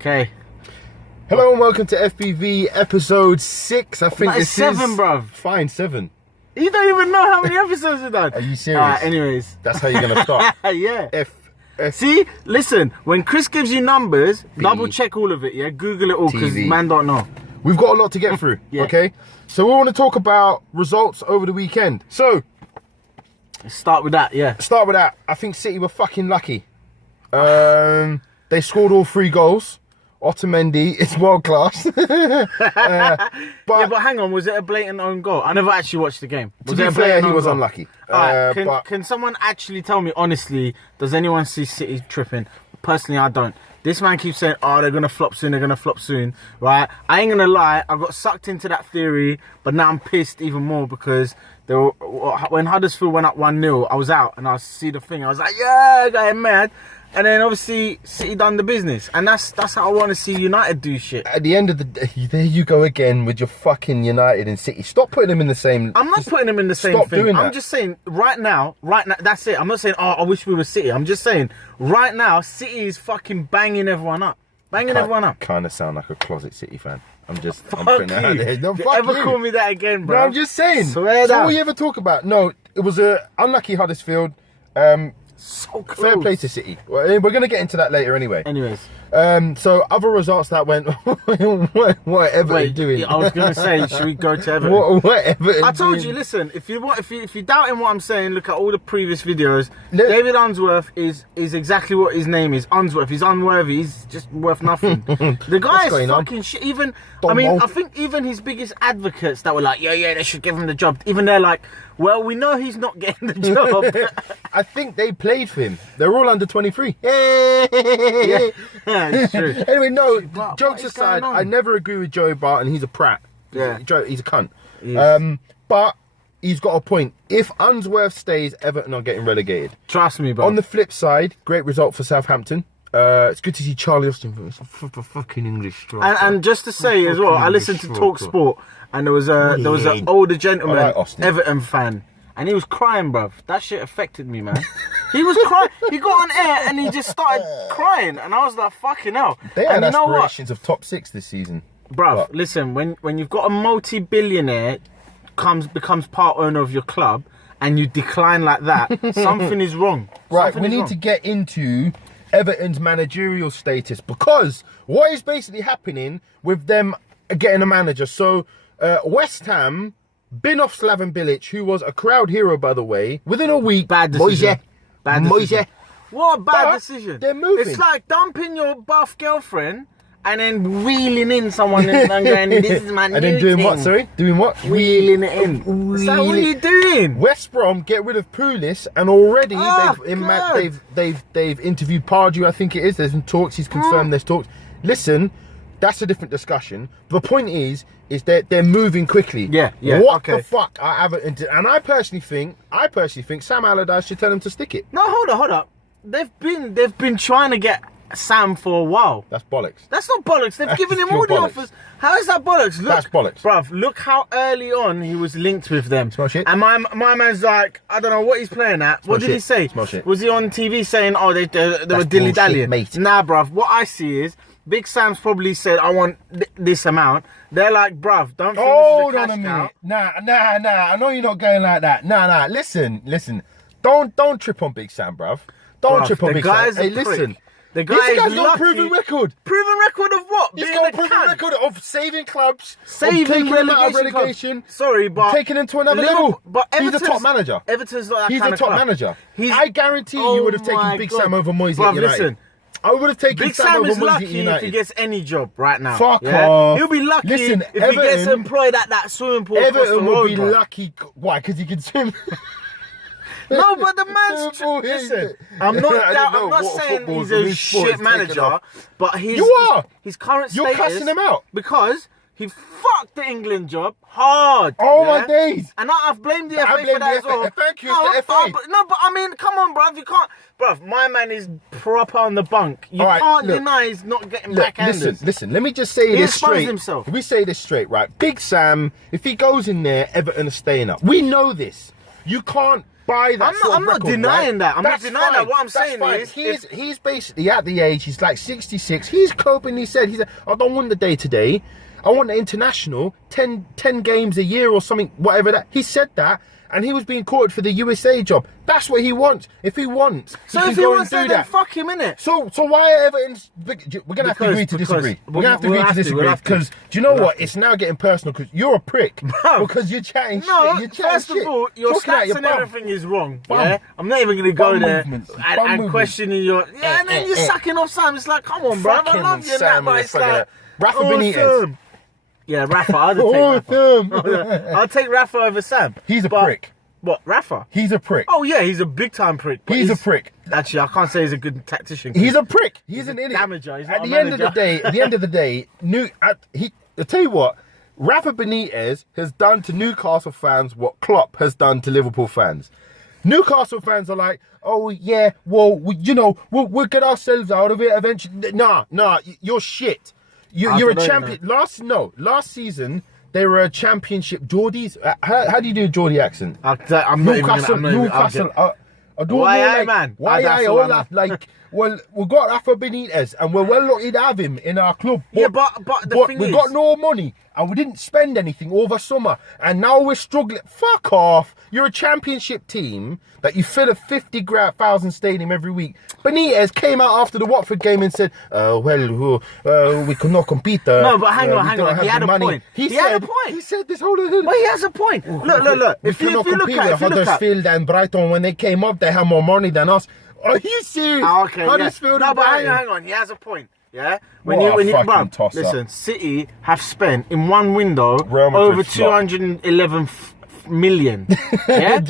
Okay. Hello and welcome to FBV episode 6. I think this 7, is... bruv. Fine, 7. You don't even know how many episodes we've done. Are you serious? Anyways. That's how you're going to start. Yeah. See, listen, when Chris gives you numbers, double check all of it, yeah? Google it all, because man don't know. We've got a lot to get through, okay? So we want to talk about results over the weekend. So... Let's start with that, yeah. Start with that. I think City were fucking lucky. They scored all 3 goals. Otamendi is world class. But hang on, was it a blatant own goal? I never actually watched the game. To be fair, he was unlucky. Can someone actually tell me honestly, does anyone see City tripping? Personally, I don't. This man keeps saying, oh, they're going to flop soon, right? I ain't going to lie, I got sucked into that theory, but now I'm pissed even more because when Huddersfield went up 1-0, I was out and I see the thing. I was like, yeah, I got mad. And then obviously City done the business, and that's how I want to see United do shit. At the end of the day, there you go again with your fucking United and City. Stop putting them in the same. I'm not putting them in the same stop thing. Doing that. I'm just saying right now. That's it. I'm not saying I wish we were City. I'm just saying right now City is fucking banging everyone up, Kind of sound like a closet City fan. I'm putting that out there. No, if you ever call me that again, bro. No, I'm just saying. Swear that's all we ever talk about. No, it was a unlucky Huddersfield. So close. Fair play to City. We're going to get into that later anyway. Anyways. So other results that went, what Everton doing? I was going to say, should we go to Everton? What Everton I told you, listen, if you're doubting what I'm saying, look at all the previous videos. David Unsworth is exactly what his name is. Unsworth. He's unworthy. He's just worth nothing. The guy is fucking shit. I think even his biggest advocates that were like, yeah, they should give him the job. Even they're like, well, we know he's not getting the job. I think they played for him. They're all under 23. Yeah, it's true. Anyway, no, jokes aside, I never agree with Joey Barton. He's a prat. Yeah. He's a cunt. Yes. But he's got a point. If Unsworth stays, Everton are getting relegated. Trust me, bro. On the flip side, great result for Southampton. It's good to see Charlie Austin for fucking English. And just to say as well, I listened to Talk Sport, and there was an older gentleman, Everton fan, and he was crying, bruv. That shit affected me, man. He was crying. He got on air and he just started crying, and I was like, fucking hell. They had aspirations of top 6 this season. Bruv, listen, when you've got a multi-billionaire becomes part owner of your club, and you decline like that, something is wrong. Right, we need to get into Everton's managerial status, because what is basically happening with them getting a manager. So West Ham bin off Slaven Bilic, who was a crowd hero, by the way, within a week. Bad decision. Bad decision. What a bad decision. They're moving. It's like dumping your buff girlfriend and then wheeling in someone and going, this is my new And then doing thing. what, sorry? Doing what? Wheeling it in. Is that what are you doing? West Brom get rid of Pulis, and already they've interviewed Pardew, I think it is. There's some talks. He's confirmed there's talks. Listen, that's a different discussion. The point is that they're moving quickly. Yeah. What the fuck? And I personally think Sam Allardyce should tell them to stick it. No, hold up. They've been trying to get Sam for a while. That's bollocks. That's not bollocks. They've given him all the offers. How is that bollocks? Look, that's bollocks. Bruv, look how early on he was linked with them. Small shit. And my man's like, I don't know what he's playing at. What did he say? Small shit. Was he on TV saying, oh, they were dilly-dallying? Mate. Nah, bruv. What I see is, Big Sam's probably said, I want this amount. They're like, bruv, don't think this is a cash cow. Nah. I know you're not going like that. Nah. Listen. Don't trip on Big Sam, bruv. Don't trip on Big Sam. Hey, listen. The guy's got a proven record. Proven record of what? He's got a proven record of saving clubs, taking them out of relegation. Sorry, but taking them to another level. But he's a top manager. Everton's not that He's kind a of top club. manager. I guarantee you would have taken Big Sam over Moyes at United. Listen, I would have taken Big Sam Sam over is Moyes lucky at United. if he gets any job right now. Fuck off. He'll be lucky if Everton, he gets employed at that swimming pool. Everton will be lucky. Why? Because he can swim. No, but the man's... Listen, I'm not saying he's a shit manager, but his current status... You're cussing him out. Because he fucked the England job hard. Oh, my days. And I've blamed the FA for that as well. Thank you, the FA. But I mean, come on, bruv. You can't... Bruv, my man is proper on the bunk. You can't deny he's not getting backhanders. Listen. Let me just say this straight. Himself. If we say this straight, right? Big Sam, if he goes in there, Everton are staying up. We know this. You can't buy that. I'm not denying that. I'm not denying that. What I'm saying is, he's basically at the age. He's like 66. He's coping. He said, I don't want the day to day. I want the international 10 games a year or something, whatever that. He said that, and he was being courted for the USA job. That's what he wants. If he wants, so if he wants that, then fuck him, innit? So why are Everton's? We're gonna have to agree to disagree. We're gonna have to agree to disagree because do you know what? It's now getting personal because you're a prick. Bro, because you're chatting shit. You're chatting first of all, your stats and everything is wrong. Yeah, I'm not even gonna go there and questioning your. Yeah, and then you're sucking off Sam. It's like, come on, bro. I love you, that, but it's like Rafa Benitez. Yeah, Rafa. I'll take Rafa over Sam. He's a prick. What, Rafa? He's a prick. Oh yeah, he's a big time prick. He's a prick. Actually, I can't say he's a good tactician. He's a prick. He's an idiot. Damager. He's not at the end of the day, I tell you what, Rafa Benitez has done to Newcastle fans what Klopp has done to Liverpool fans. Newcastle fans are like, oh yeah, well, we'll get ourselves out of it eventually. Nah, you're shit. You're a champion. Last season they were a championship Geordies. How do you do a Geordie accent? I'm not even. Newcastle. I don't know, man. Why all that? Like, well, we got Rafa Benitez, and we're well lucky to have him in our club. But the thing is, we got no money, and we didn't spend anything over summer, and now we're struggling. Fuck off! You're a championship team that you fill a 50,000 stadium every week. Benitez came out after the Watford game and said, we could not compete. No, but hang on. He had a point. He had a point. He said this whole thing. But he has a point. Look. If you look at Huddersfield and Brighton, when they came up, they had more money than us. Are you serious? Okay, Huddersfield no, and but Brighton. hang on. He has a point. Yeah. Listen, City have spent in one window over 211 million. Yeah.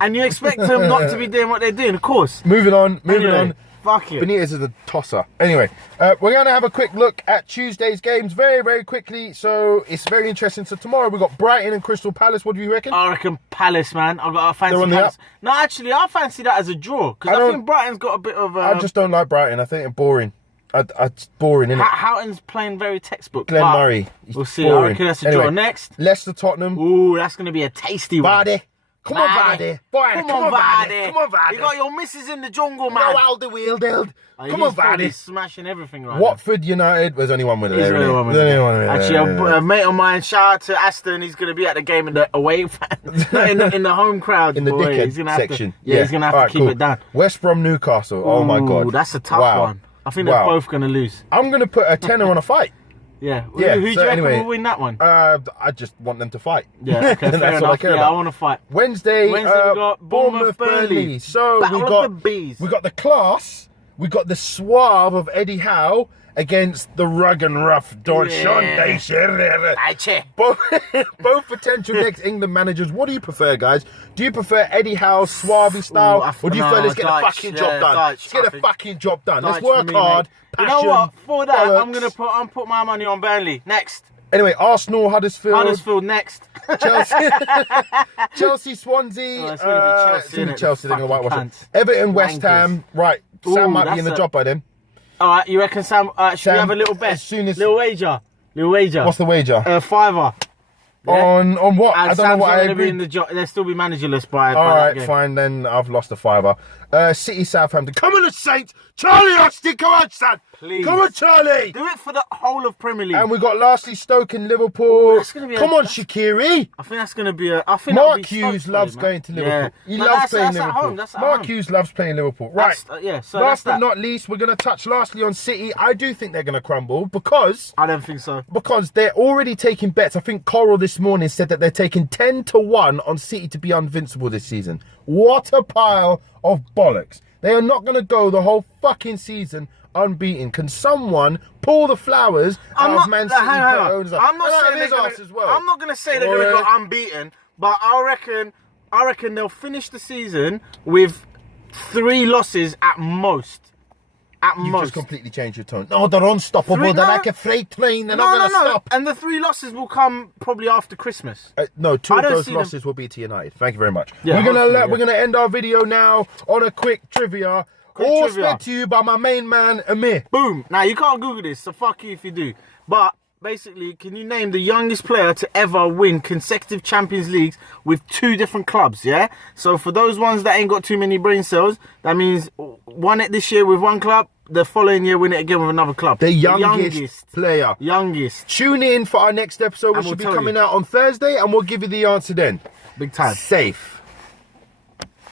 And you expect them not to be doing what they're doing, of course. Moving on. Fuck it. Benitez is a tosser. Anyway, we're going to have a quick look at Tuesday's games very, very quickly. So it's very interesting. So tomorrow we've got Brighton and Crystal Palace. What do you reckon? I reckon Palace, man. I fancy Palace. No, actually, I fancy that as a draw. Because I think Brighton's got a bit of... I just don't like Brighton. I think they're boring. It's boring, isn't it? Houghton's playing very textbook. Glenn Murray. We'll see. I reckon that's a draw. Next. Leicester Tottenham. Ooh, that's going to be a tasty one. Vardy. Come on, Vardy. Come on, Vardy. You got your missus in the jungle, man. No, Alderweireld. Come on, Vardy. He's smashing everything right Watford United. There's only one winner there. Actually, a mate of mine, shout out to Aston. He's going to be at the game in the away fans. in the home crowd. In the dickhead section. He's going to have to keep it down. West Brom Newcastle. Oh my God. That's a tough one. I think they're both going to lose. I'm going to put a tenner on a fight. Yeah. Who do you reckon will win that one? I just want them to fight. Yeah, okay, fair enough. I want to fight. Wednesday we got Bournemouth Burnley. So we got the class, we got the suave of Eddie Howe against the rug and rough Don Sean Dyche. Both potential next England managers. What do you prefer, guys? Do you prefer Eddie Howe's suave style, or do you prefer let's get the fucking job done? Let's get the fucking job done. Let's work hard. You know what? For that, I'm put my money on Burnley next. Anyway, Arsenal, Huddersfield next. Chelsea, Swansea. Oh, it's gonna be Chelsea. They're gonna whitewash it. Everton, West Ham. Right, Sam might be in the job by then. All right, you reckon Sam? Should we have a little bet? Little wager. What's the wager? £5. Yeah? On what? And I don't know what I agree. They'll still be managerless by Alright, that game. fine, then I've lost a £5. City, Southampton. Come on, the Saints! Charlie Austin, come on, son! Please. Come on, Charlie! Do it for the whole of Premier League. And we got lastly Stoke and Liverpool. Come on, Shaqiri! I think that's going to be a... Mark Hughes loves going to Liverpool. Yeah. He loves playing Liverpool. Mark Hughes loves playing Liverpool. Right. Last but not least, we're going to touch lastly on City. I do think they're going to crumble because... I don't think so. Because they're already taking bets. I think Coral this morning said that they're taking 10-1 on City to be invincible this season. What a pile of bollocks. They are not going to go the whole fucking season unbeaten. Can someone pull the flowers out of Man City? I'm not going to say they're going to go unbeaten, but I reckon they'll finish the season with 3 losses at most. You've just completely changed your tone. No, they're unstoppable. They're like a freight train. They're not going to stop. And the 3 losses will come probably after Christmas. No, 2 of those losses will be to United. Thank you very much. Yeah, we're gonna end our video now on a quick trivia. All spent to you by my main man, Amir. Boom. Now, you can't Google this, so fuck you if you do. But basically, can you name the youngest player to ever win consecutive Champions Leagues with 2 different clubs, yeah? So for those ones that ain't got too many brain cells, that means won it this year with one club, the following year win it again with another club. The youngest player. Youngest. Tune in for our next episode, which we'll should be tell coming out on Thursday, and we'll give you the answer then. Big time. Safe.